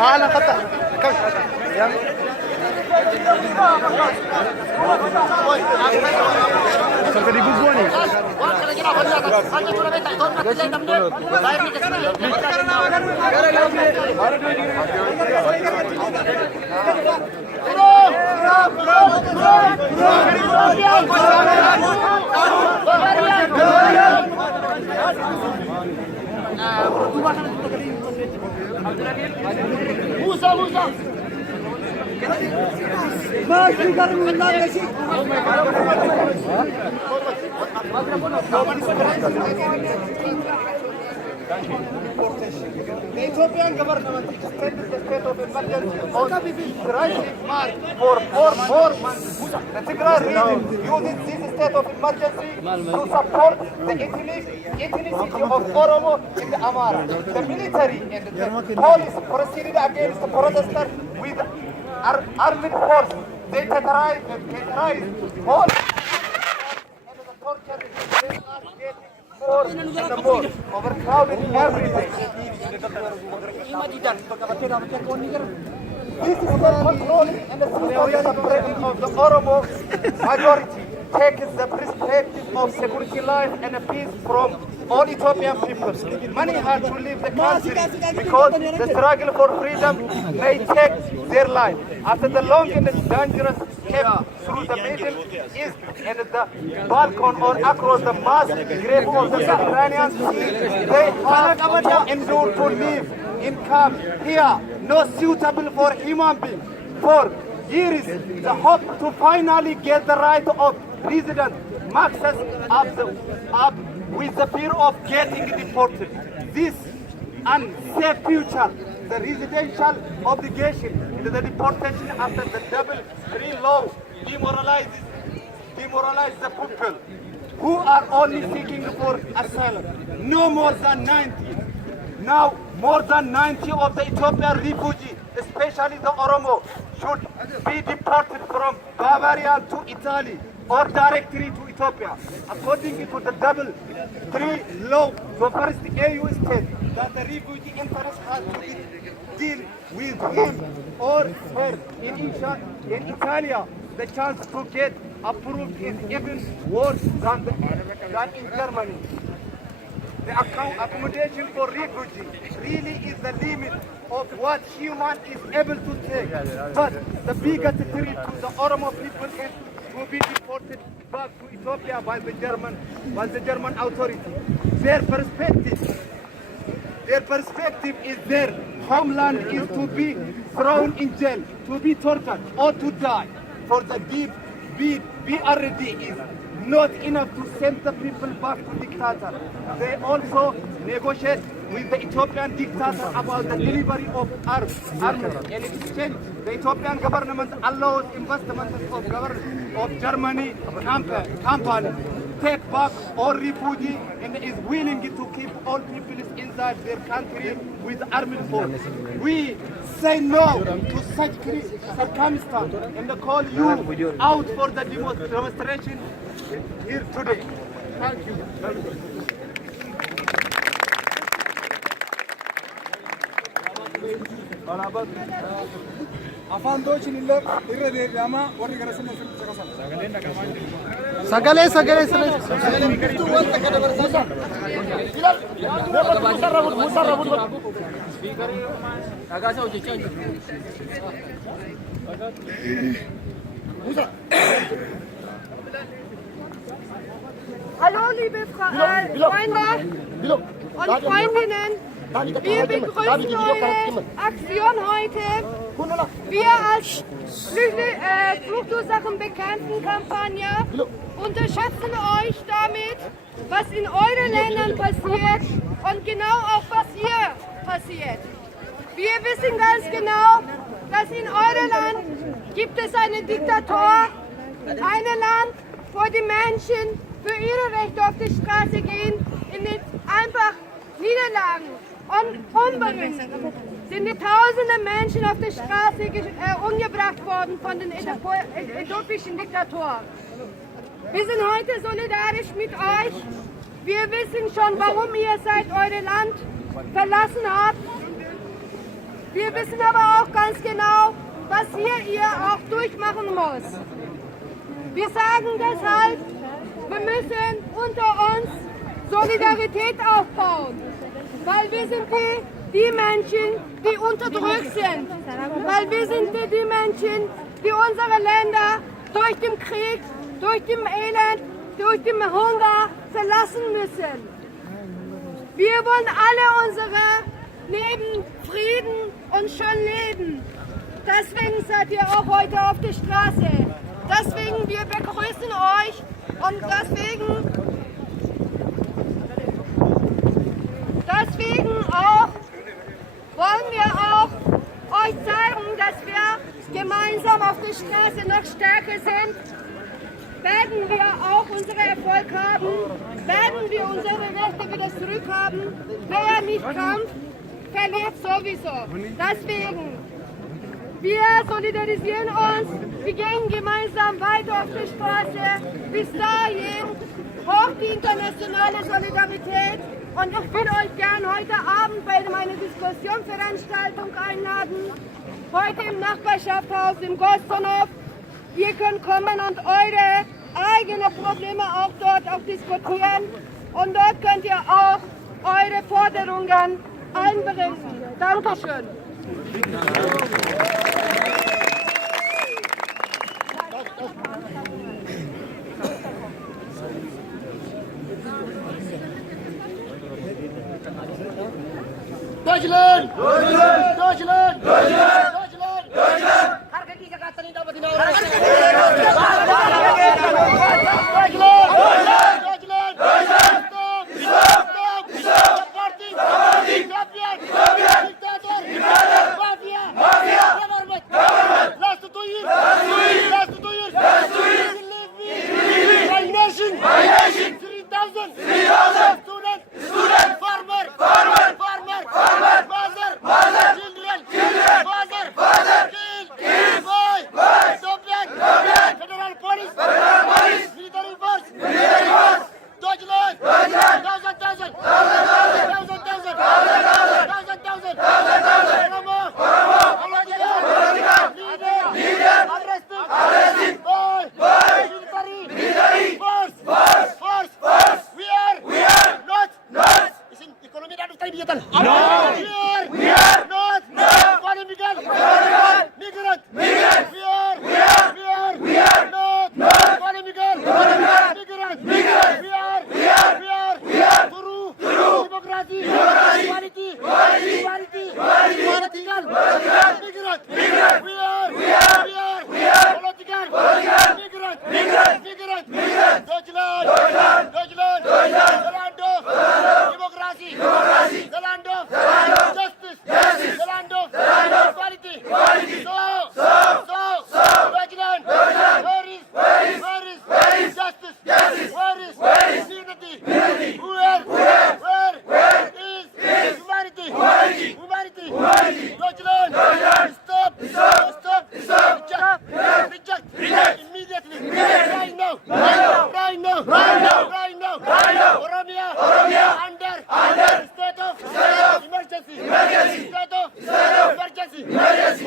أنا قطع كم sampai ribu gua nih. Musa. Mas, ficaram lá nesse. The Ethiopian government extended the state of emergency on crisis march for 4 months. The Tigray region uses this state of emergency to support the ethnicity of Oromo in the Amara. The military and the police proceeded against the protesters with armed force. They terrorized all and the torture is more and more overcrowded every day. This is the control and the system suppression of the Oromo majority takes the perspective of security, life and peace from all Ethiopian people. Many had to leave the country because the struggle for freedom may take their life. After the long and dangerous escape through the Middle East and the Balkan or across the mass grave of the Mediterranean Sea, they have endured to live in camp here, not suitable for human beings. For years, the hope to finally get the right of residence maxes up with the fear of getting deported. This unsafe future, the residential obligation, and the deportation after the double free law demoralize the people who are only seeking for asylum. No more than 90. Now, more than 90 of the Ethiopian refugees, especially the Oromo, should be deported from Bavaria to Italy or directly to Ethiopia. According to the double free law, the first AU state that the refugee interest has to deal with him or her in Italy, the chance to get approved is even worse than in Germany. The accommodation for refugees really is the limit of what human is able to take. But the biggest threat to the Oromo people is to be deported back to Ethiopia by the German authority. Their perspective is their homeland is to be thrown in jail, to be tortured, or to die. For the BRD is not enough to send the people back to dictator. They also negotiate with the Ethiopian dictator about the delivery of arms. In exchange, the Ethiopian government allows investments of Germany company take back all refugees and is willing to keep all people inside their country with armed force. We say no to such circumstance and call you out for the demonstration here today. Thank you. Sagale. Hallo liebe Freunde und Freundinnen, wir begrüßen eure Aktion heute. Wir als Fluchtursachenbekämpfen-Kampagne unterschätzen euch damit, was in euren Ländern passiert und genau auch was hier passiert. Wir wissen ganz genau, dass in eurem Land gibt es einen Diktator, ein Land, wo die Menschen für ihre Rechte auf die Straße gehen, in den einfach Niederlagen und unberührt sind die tausende Menschen auf der Straße umgebracht worden von den äthiopischen Diktatoren. Wir sind heute solidarisch mit euch. Wir wissen schon, warum ihr euer Land verlassen habt. Wir wissen aber auch ganz genau, was ihr auch durchmachen muss. Wir sagen deshalb, wir müssen unter uns Solidarität aufbauen, weil wir sind die Menschen, die unterdrückt sind, weil wir sind die Menschen, die unsere Länder durch den Krieg, durch den Elend, durch den Hunger verlassen müssen. Wir wollen alle unsere Leben, Frieden und schön leben. Deswegen seid ihr auch heute auf der Straße. Deswegen, wir begrüßen euch und deswegen auch wollen wir auch euch zeigen, dass wir gemeinsam auf der Straße noch stärker sind. Werden wir auch unseren Erfolg haben, werden wir unsere Rechte wieder zurückhaben. Wer nicht kämpft, verliert sowieso. Deswegen, wir solidarisieren uns, wir gehen gemeinsam weiter auf die Straße. Bis dahin hoch die internationale Solidarität. Und ich würde euch gern heute Abend bei meiner Diskussionsveranstaltung einladen. Heute im Nachbarschaftshaus im Gostonov. Ihr könnt kommen und eure eigenen Probleme auch dort diskutieren. Und dort könnt ihr auch eure Forderungen einbringen. Dankeschön. Deutschland! Deutschland! Deutschland! Deutschland! Deutschland! Harga kita kata ni dapat dinaur. Deutschland! Deutschland! Deutschland! Deutschland! Stop! Stop! Stop! Supporting! Ethiopian! Dictator! Mafia! Mafia! Government! Last 2 years! Last 2 years! Believe me! My nation! 3,000! Student! Farmer! Mother! Children! Father! Kill! Boy! Ethiopian! Federal Police! Military Force! Deutschland! Thousand! Oromo! Leader! Arrested! Boy! Military Force! We are not! Isin ekonomi dan industri bijatan. We are not economical migrant. We are not economical migrant. We are true democracy, equality, political migrant. We are political migrant. Deutschland. The land of democracy. The land of justice. The land of equality. So, Deutschland. Where is justice? Where is unity? Where is humanity? Deutschland. Stop. Reject immediately. Right now. Oromia. Under state of emergency.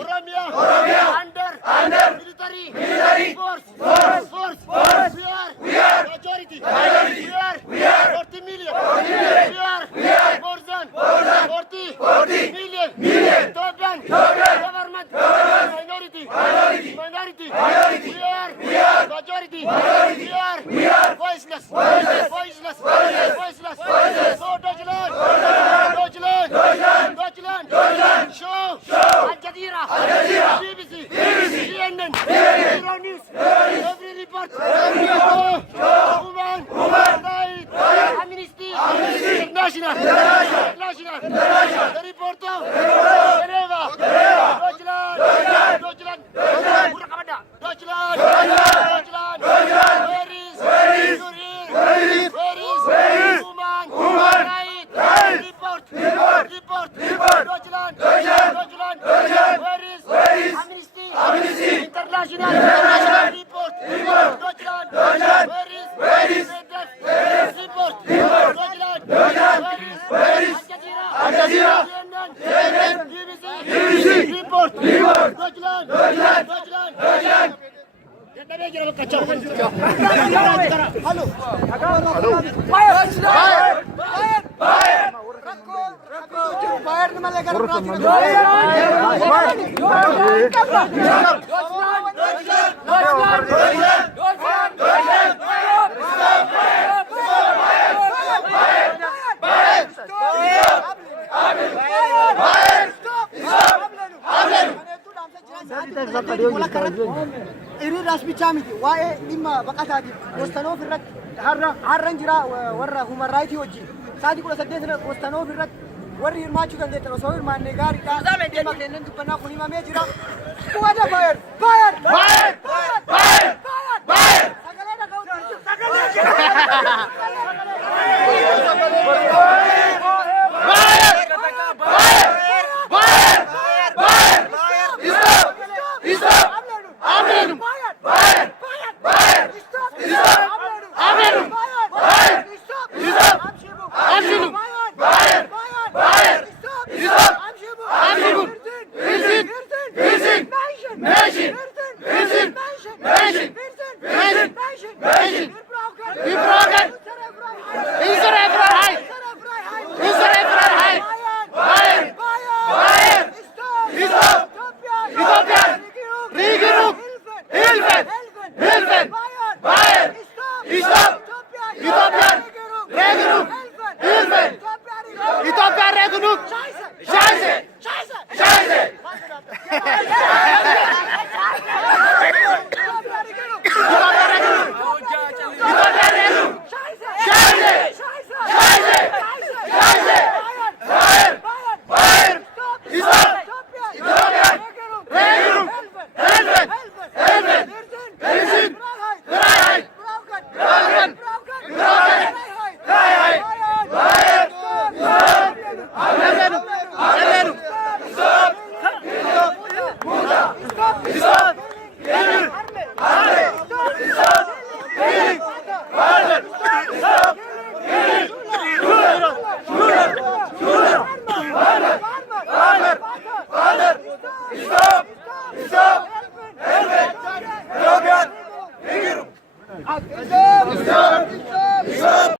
Oromia. Under military force. We are majority. We are 40 million. We are more than 40 million. Ethiopian government. Minority. We are majority. We are voiceless. International. International. The report of Geneva. Deutschland. Deutschland. Deutschland. Deutschland. Where is human right? Report. Deutschland. Deutschland. Where is Amnesty? International. Report. Deutschland. Where is report. Deutschland. Where is Al Jazeera? CNN. BBC. Report. Deutschland. إيران رسمي كامل واي لما بقى تاجي وستانو في الرك هرن جرا ورا هم رايتي وجي سادي كل سديتنا وستانو في الرك وري ما تشوف عندك رسول ما نجاري كان ما كنا نتبنى كوني ما ميجرا وادا باير سكالنا Stop!